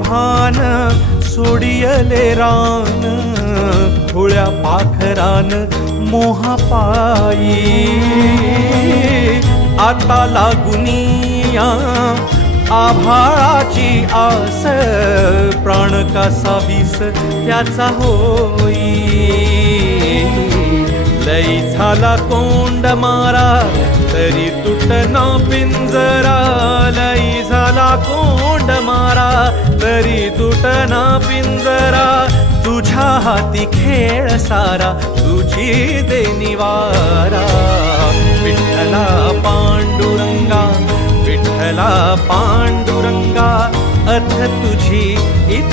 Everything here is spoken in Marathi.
भान सोडियले रान खुळ्या पाखरान मोहापायी. आता लागुनिया आभाळाची आस प्राण कसा विस त्याचा होई. लई झाला कोंड मारा तरी तुटना पिंजरा लई झाला कोंड तुटना पिंजरा तुझ्या हाती खेळ सारा तुझी देनिवारा विठ्ठला पांडुरंगा विठ्ठला पांडुरंगा अथ तुझी इति